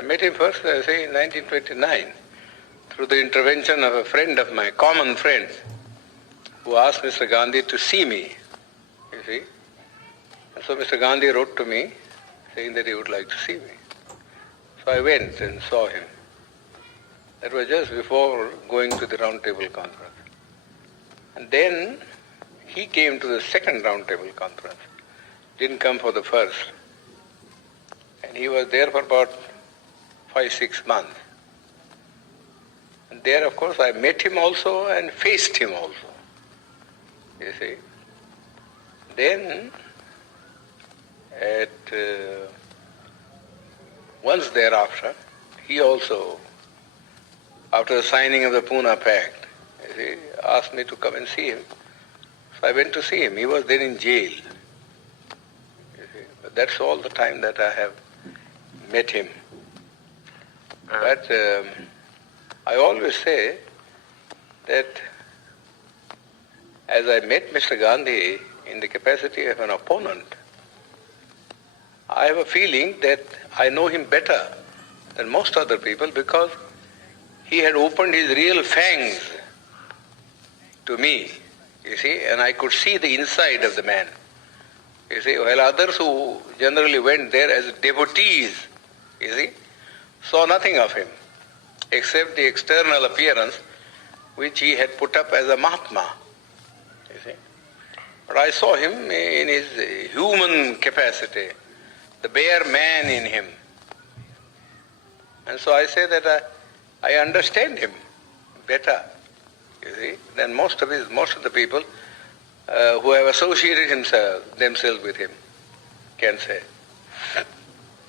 I met him first, say, in 1929, through the intervention of a friend of mine, common friend, who asked Mr. Gandhi to see me, you see. And so Mr. Gandhi wrote to me, saying that he would like to see me. So I went and saw him. That was just before going to the Round Table Conference. And then he came to the second Round Table Conference, didn't come for the first. And he was there for about 5-6 months. And there, of course, I met him also and faced him also, you see. Then, once thereafter, he also, after the signing of the Pune Pact, you see, asked me to come and see him. So I went to see him. He was then in jail. You see. But that's all the time that I have met him. But I always say that as I met Mr. Gandhi in the capacity of an opponent, I have a feeling that I know him better than most other people because he had opened his real fangs to me, you see, and I could see the inside of the man. You see, while others who generally went there as devotees, you see, saw nothing of him except the external appearance which he had put up as a Mahatma, you see. But I saw him in his human capacity, the bare man in him. And so I say that I understand him better, you see, than most of the people who have associated themselves with him can say.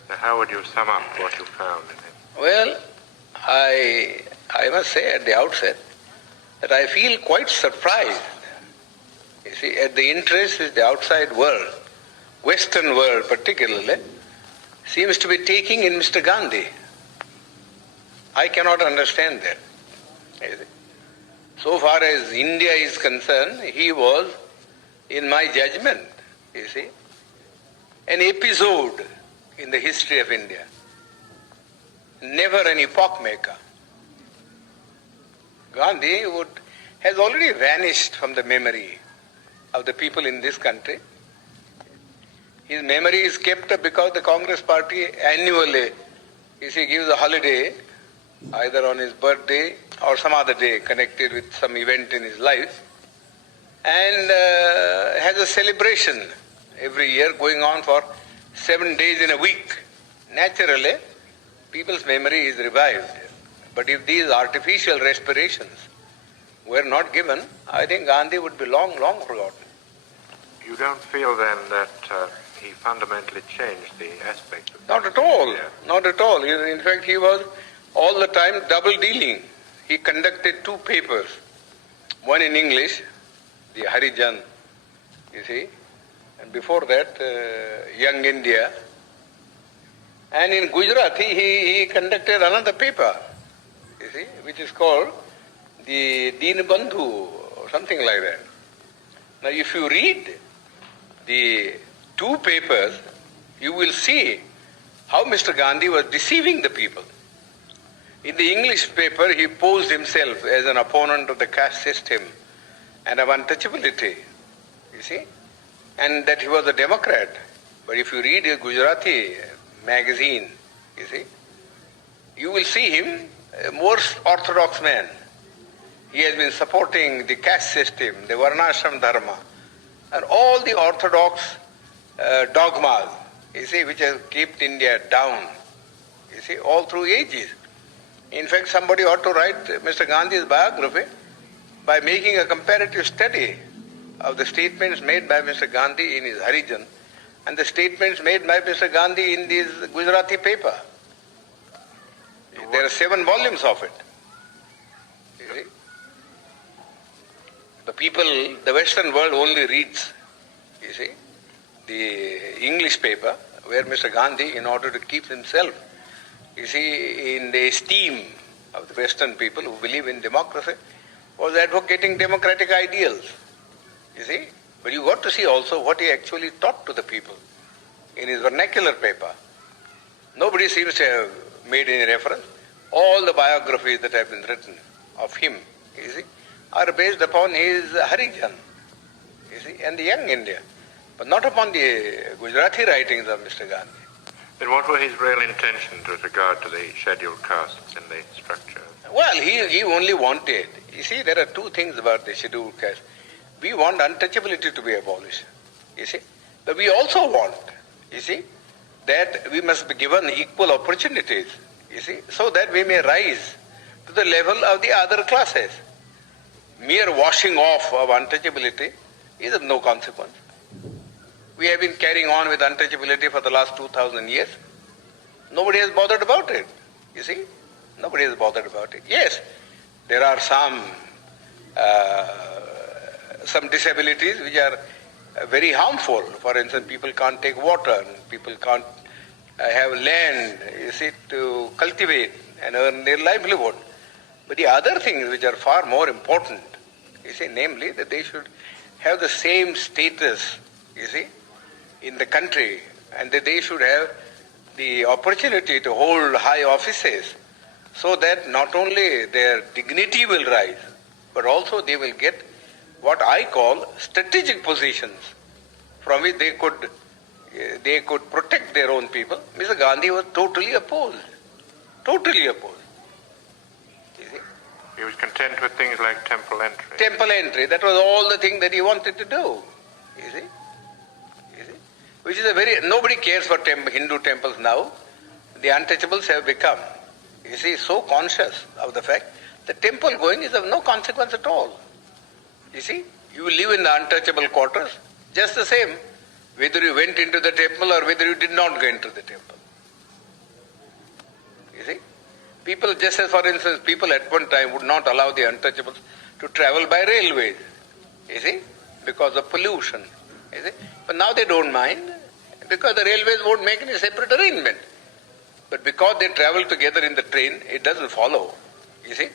Now how would you sum up what you found in him? Well, I must say at the outset that I feel quite surprised, you see, at the interest which the outside world, Western world particularly, seems to be taking in Mr. Gandhi. I cannot understand that. You see. So far as India is concerned, he was, in my judgment, you see, an episode in the history of India. Never an epoch maker. Gandhi has already vanished from the memory of the people in this country. His memory is kept up because the Congress party annually, you see, gives a holiday either on his birthday or some other day connected with some event in his life, and has a celebration every year going on for 7 days in a week. Naturally, people's memory is revived. But if these artificial respirations were not given, I think Gandhi would be long, long forgotten. You don't feel then that he fundamentally changed the aspect of Not at all. Not at all. In fact, he was all the time double dealing. He conducted 2 papers, one in English, the Harijan, you see, and before that, Young India. And in Gujarati, he conducted another paper, you see, which is called the Deenbandhu or something like that. Now, if you read the 2 papers, you will see how Mr. Gandhi was deceiving the people. In the English paper, he posed himself as an opponent of the caste system and of untouchability, you see, and that he was a Democrat. But if you read his Gujarati magazine, you see, you will see him a more orthodox man. He has been supporting the caste system, the Varnashram Dharma, and all the orthodox dogmas, you see, which have kept India down, you see, all through ages. In fact, somebody ought to write Mr. Gandhi's biography by making a comparative study of the statements made by Mr. Gandhi in his Harijan and the statements made by Mr. Gandhi in this Gujarati paper. There are 7 volumes of it. You see? The people, the Western world only reads, you see, the English paper where Mr. Gandhi, in order to keep himself, you see, in the esteem of the Western people who believe in democracy, was advocating democratic ideals, you see. But you got to see also what he actually taught to the people in his vernacular paper. Nobody seems to have made any reference. All the biographies that have been written of him, you see, are based upon his Harijan, you see, and the young India, but not upon the Gujarati writings of Mr. Gandhi. Then what were his real intentions with regard to the scheduled castes in the structure? Well, he only wanted, you see, there are two things about the scheduled caste. We want untouchability to be abolished, you see, but we also want, you see, that we must be given equal opportunities, you see, so that we may rise to the level of the other classes. Mere washing off of untouchability is of no consequence. We have been carrying on with untouchability for the last 2,000 years. Nobody has bothered about it, you see. Nobody has bothered about it. Yes, there are some disabilities which are very harmful. For instance, people can't take water, people can't have land, you see, to cultivate and earn their livelihood. But the other things which are far more important, you see, namely that they should have the same status, you see, in the country, and that they should have the opportunity to hold high offices, so that not only their dignity will rise, but also they will get what I call strategic positions from which they could protect their own people. Mr. Gandhi was totally opposed. Totally opposed. You see? He was content with things like temple entry. Temple entry, that was all the thing that he wanted to do. You see? Which is nobody cares for Hindu temples now. The untouchables have become, you see, so conscious of the fact that temple going is of no consequence at all. You see, you live in the untouchable quarters, just the same, whether you went into the temple or whether you did not go into the temple. You see, people, just as for instance, people at one time would not allow the untouchables to travel by railways, you see, because of pollution. You see? But now they don't mind, because the railways won't make any separate arrangement. But because they travel together in the train, it doesn't follow, you see,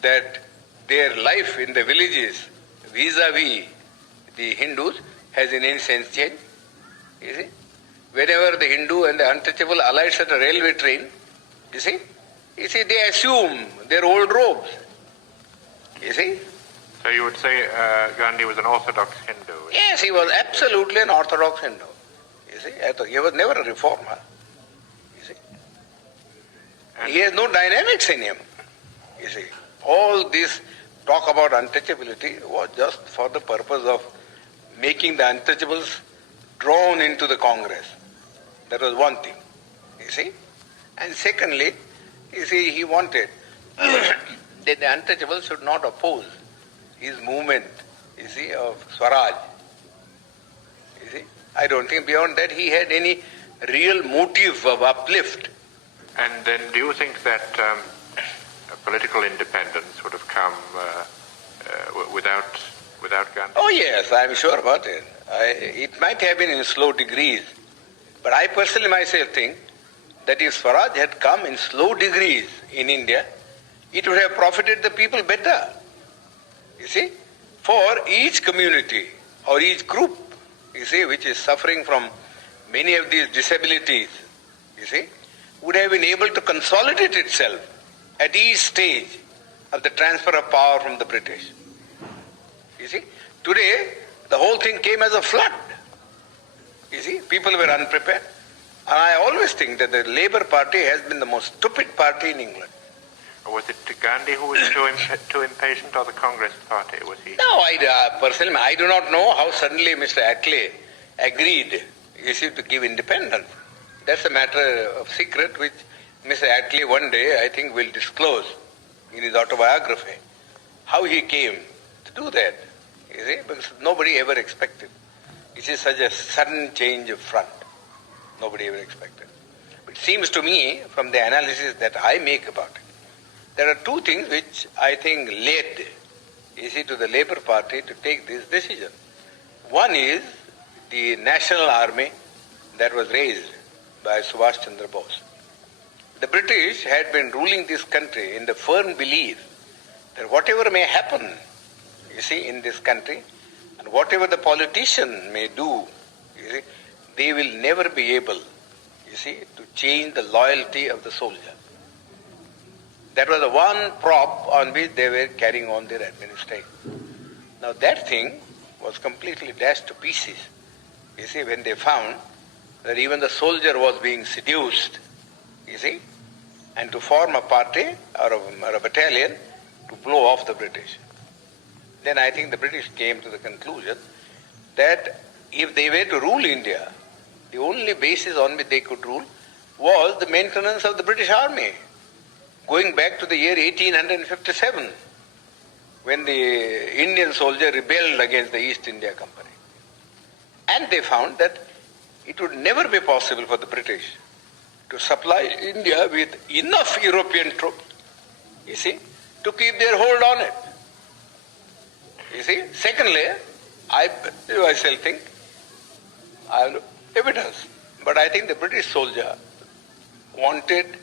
that their life in the villages vis-a-vis the Hindus has in any sense changed. You see, whenever the Hindu and the untouchable alights at a railway train, you see, they assume their old robes. You see? So you would say Gandhi was an orthodox Hindu? Yes, he was absolutely an orthodox Hindu. You see, he was never a reformer. You see, and he has no dynamics in him. You see, all this talk about untouchability was just for the purpose of making the untouchables drawn into the Congress. That was one thing. You see, and secondly, you see, he wanted that the untouchables should not oppose his movement, you see, of Swaraj. You see, I don't think beyond that he had any real motive of uplift. And then do you think that political independence would have come without Gandhi? Oh yes, I'm sure about it. It might have been in slow degrees, but I personally myself think that if Swaraj had come in slow degrees in India, it would have profited the people better. You see, for each community or each group, you see, which is suffering from many of these disabilities, you see, would have been able to consolidate itself at each stage of the transfer of power from the British. You see, today the whole thing came as a flood. You see, people were unprepared. And I always think that the Labour Party has been the most stupid party in England. Or was it Gandhi who was too impatient, or the Congress Party? Was he? No, personally, I do not know how suddenly Mr. Attlee agreed, you see, to give independence. That's a matter of secret which Mr. Attlee one day, I think, will disclose in his autobiography, how he came to do that, you see, because nobody ever expected. It is such a sudden change of front. Nobody ever expected. But it seems to me, from the analysis that I make about it, there are two things which I think led, you see, to the Labour Party to take this decision. One is the national army that was raised by Subhash Chandra Bose. The British had been ruling this country in the firm belief that whatever may happen, you see, in this country, and whatever the politician may do, you see, they will never be able, you see, to change the loyalty of the soldier. That was the one prop on which they were carrying on their administration. Now that thing was completely dashed to pieces. You see, when they found that even the soldier was being seduced, you see, and to form a party or a battalion to blow off the British. Then I think the British came to the conclusion that if they were to rule India, the only basis on which they could rule was the maintenance of the British Army, going back to the year 1857, when the Indian soldier rebelled against the East India Company. And they found that it would never be possible for the British to supply India with enough European troops, you see, to keep their hold on it. You see, secondly, I myself think, I have no evidence, but I think the British soldier wanted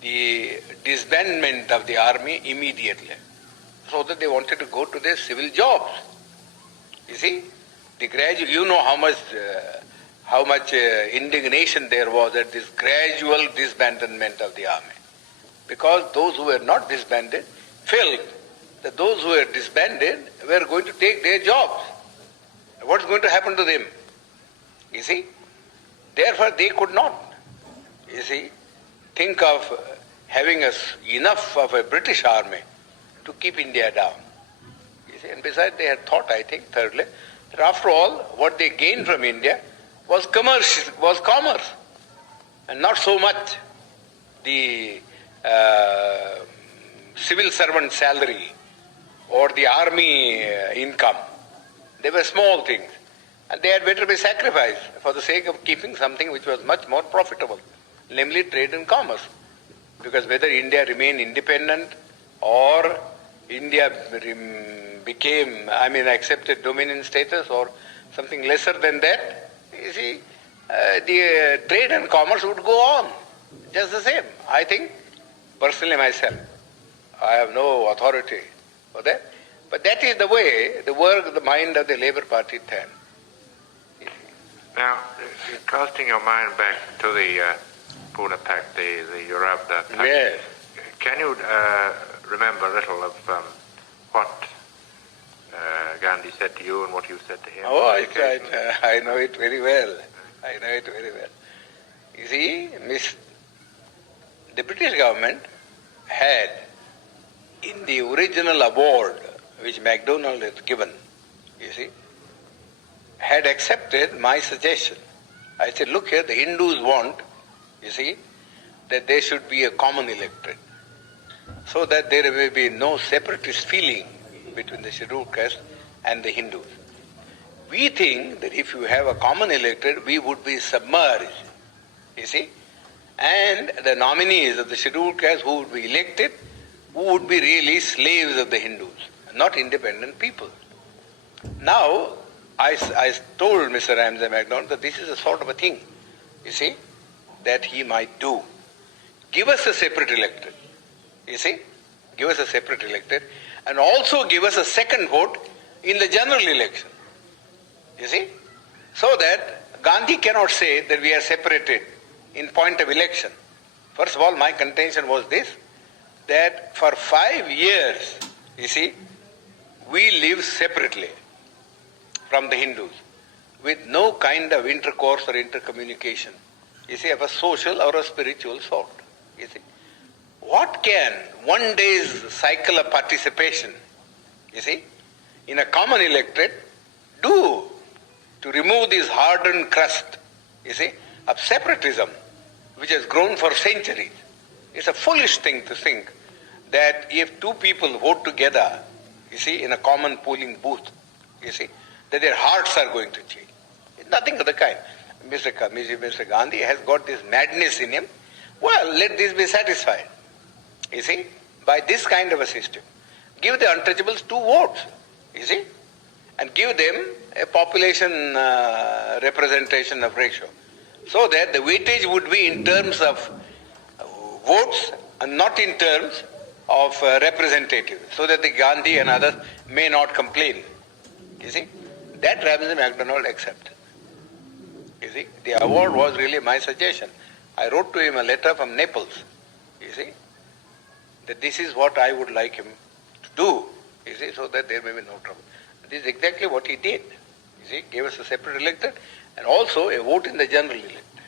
the disbandment of the army immediately, so that they wanted to go to their civil jobs. You see, you know how much indignation there was at this gradual disbandment of the army, because those who were not disbanded felt that those who were disbanded were going to take their jobs. What's going to happen to them? You see, therefore they could not, you see, think of having enough of a British army to keep India down. You see, and besides they had thought, I think, thirdly, that after all, what they gained from India was commerce, and not so much the civil servant salary or the army income. They were small things, and they had better be sacrificed for the sake of keeping something which was much more profitable, namely trade and commerce. Because whether India remained independent or India accepted dominion status or something lesser than that, you see, the trade and commerce would go on just the same. I think, personally myself, I have no authority for that, but that is the way the work, the mind of the Labour Party turned. Now, casting your mind back to the Pune Pact, the Yorabda Pact, Yes. Can you remember a little of what Gandhi said to you and what you said to him? Oh, I know it very well. I know it very well. You see, the British government had, in the original award which MacDonald had given, you see, had accepted my suggestion. I said, look here, the Hindus want, you see, that there should be a common electorate, so that there may be no separatist feeling between the scheduled caste and the Hindus. We think that if you have a common electorate, we would be submerged, you see, and the nominees of the scheduled caste who would be elected, who would be really slaves of the Hindus, not independent people. Now, I told Mr. Ramsay MacDonald that this is a sort of a thing, you see, that he might do. Give us a separate electorate, you see, give us a separate electorate, and also give us a second vote in the general election, you see, so that Gandhi cannot say that we are separated in point of election. First of all, my contention was this, that for 5 years, you see, we live separately from the Hindus, with no kind of intercourse or intercommunication, you see, of a social or a spiritual sort, you see. What can one day's cycle of participation, you see, in a common electorate do to remove this hardened crust, you see, of separatism, which has grown for centuries? It's a foolish thing to think that if two people vote together, you see, in a common polling booth, you see, that their hearts are going to change. It's nothing of the kind. Mr. Gandhi has got this madness in him. Well, let this be satisfied, you see, by this kind of a system. Give the untouchables 2 votes, you see, and give them a population representation of ratio, so that the weightage would be in terms of votes and not in terms of representatives, so that the Gandhi and others may not complain, you see. That Ramsay MacDonald accepted. You see, the award was really my suggestion. I wrote to him a letter from Naples, you see, that this is what I would like him to do, you see, so that there may be no trouble. This is exactly what he did. You see, gave us a separate elected and also a vote in the general elected.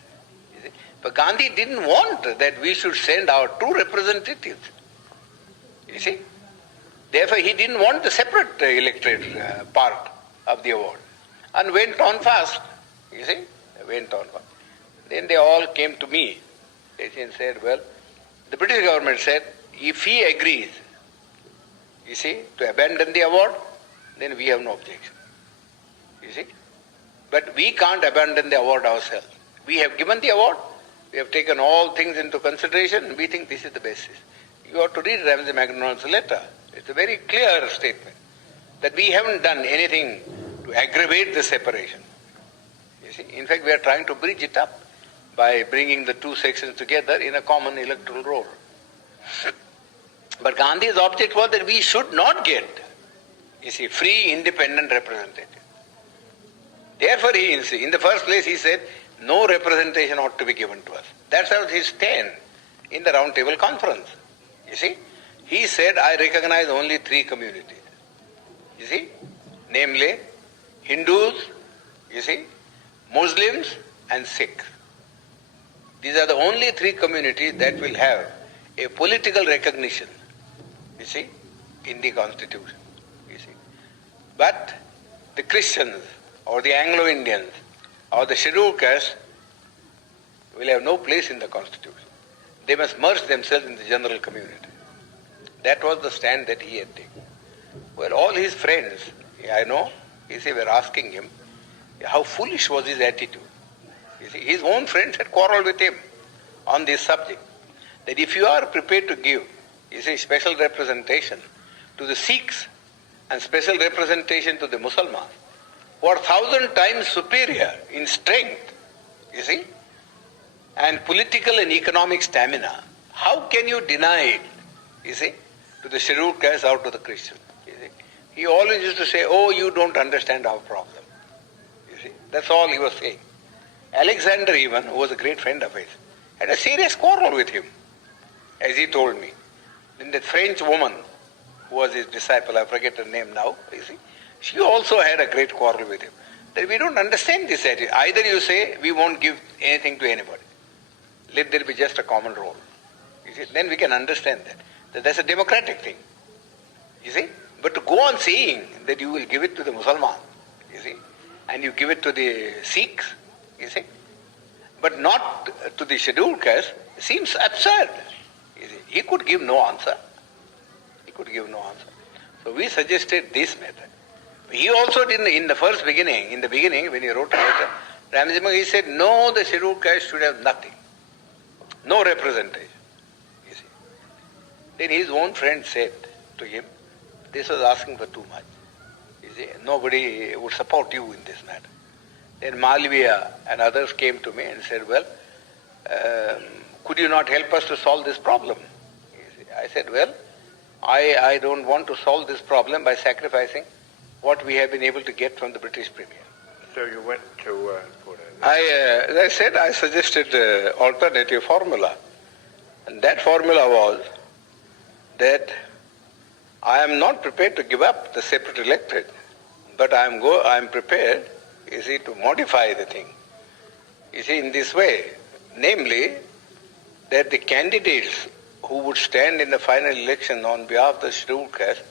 You see. But Gandhi didn't want that we should send our two representatives. You see. Therefore, he didn't want the separate electorate part of the award and went on fast. You see, went on fast. Then they all came to me. They said, well, the British government said, if he agrees, you see, to abandon the award, then we have no objection. You see. But we can't abandon the award ourselves. We have given the award, we have taken all things into consideration, and we think this is the basis. You have to read Ramsay MacDonald's letter. It's a very clear statement that we haven't done anything to aggravate the separation. You see, in fact, we are trying to bridge it up by bringing the two sections together in a common electoral roll. But Gandhi's object was that we should not get, you see, free, independent representative. Therefore, in the first place, he said, no representation ought to be given to us. That's how his stand in the Round Table Conference. You see, he said, I recognize only three communities. You see, namely, Hindus, you see, Muslims and Sikhs. These are the only three communities that will have a political recognition, you see, in the constitution, you see. But the Christians or the Anglo-Indians or the scheduled caste will have no place in the constitution. They must merge themselves in the general community. That was the stand that he had taken. Well, all his friends, I know, you see, were asking him how foolish was his attitude. You see, his own friends had quarreled with him on this subject. That if you are prepared to give, you see, special representation to the Sikhs and special representation to the Muslims, who are 1,000 times superior in strength, you see, and political and economic stamina, how can you deny it, you see, to the scheduled caste or to the Christian? You see? He always used to say, oh, you don't understand our problem. You see, that's all he was saying. Alexander even, who was a great friend of his, had a serious quarrel with him, as he told me. Then the French woman, who was his disciple, I forget her name now, you see, she also had a great quarrel with him. That we don't understand this attitude. Either you say, we won't give anything to anybody. Let there be just a common role. You see, then we can understand that that's a democratic thing. You see, but to go on saying that you will give it to the Muslims, you see, and you give it to the Sikhs, you see, but not to the scheduled caste, seems absurd. You see, he could give no answer. He could give no answer. So we suggested this method. He also did in the beginning when he wrote a letter, Ramsay, he said, no, the scheduled caste should have nothing. No representation. You see. Then his own friend said to him, this was asking for too much. You see, nobody would support you in this matter. Then Malviya and others came to me and said, well, could you not help us to solve this problem? You see, I said, well, I don't want to solve this problem by sacrificing what we have been able to get from the British Premier. So you went to as I said, I suggested alternative formula. And that formula was that I am not prepared to give up the separate electorate, but I am prepared, you see, to modify the thing. You see, in this way, namely, that the candidates who would stand in the final election on behalf of the scheduled caste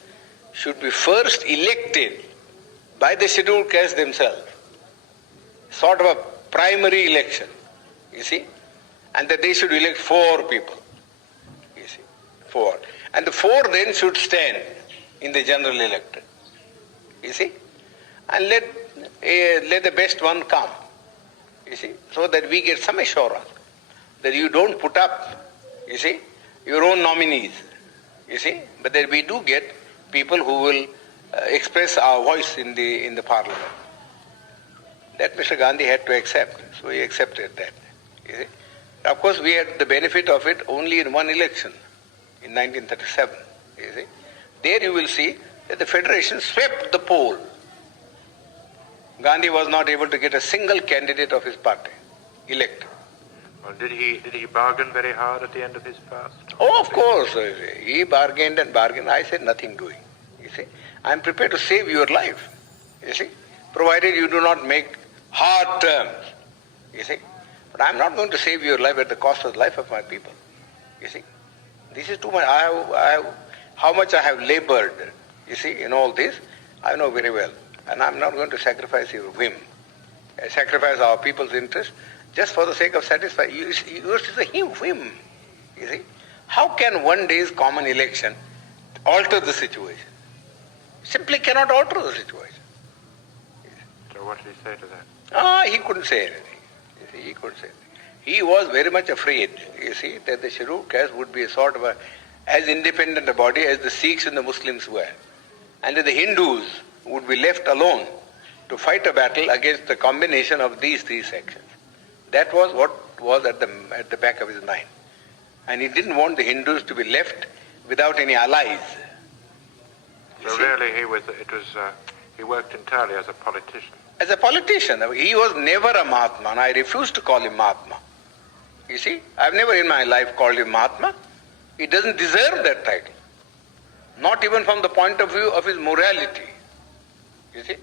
should be first elected by the scheduled caste themselves. Sort of a primary election, you see, and that they should elect 4 people, you see, 4. And the 4 then should stand in the general electorate, you see, and let the best one come, you see, so that we get some assurance that you don't put up, you see, your own nominees, you see, but that we do get people who will express our voice in the parliament. That Mr. Gandhi had to accept, so he accepted that. You see? Of course, we had the benefit of it only in one election, in 1937. You see? There you will see that the Federation swept the poll. Gandhi was not able to get a single candidate of his party elected. Well, did he bargain very hard at the end of his fast? Oh, of course. He bargained and bargained. I said nothing doing. You see, I am prepared to save your life. You see, provided you do not make hard terms. You see, but I am not going to save your life at the cost of the life of my people. You see, this is too much. How much I have labored. You see, in all this, I know very well, and I am not going to sacrifice your whim, sacrifice our people's interest, just for the sake of satisfying. Yours is a whim. You see, how can one day's common election alter the situation? Simply cannot alter the situation. So what did he say to that? He couldn't say anything. You see, he couldn't say anything. He was very much afraid, you see, that the scheduled caste would be a sort of as independent a body as the Sikhs and the Muslims were. And that the Hindus would be left alone to fight a battle against the combination of these three sections. That was what was at the back of his mind. And he didn't want the Hindus to be left without any allies. So really he worked entirely as a politician. As a politician. He was never a Mahatma, and I refuse to call him Mahatma. You see, I've never in my life called him Mahatma. He doesn't deserve that title. Not even from the point of view of his morality. You see.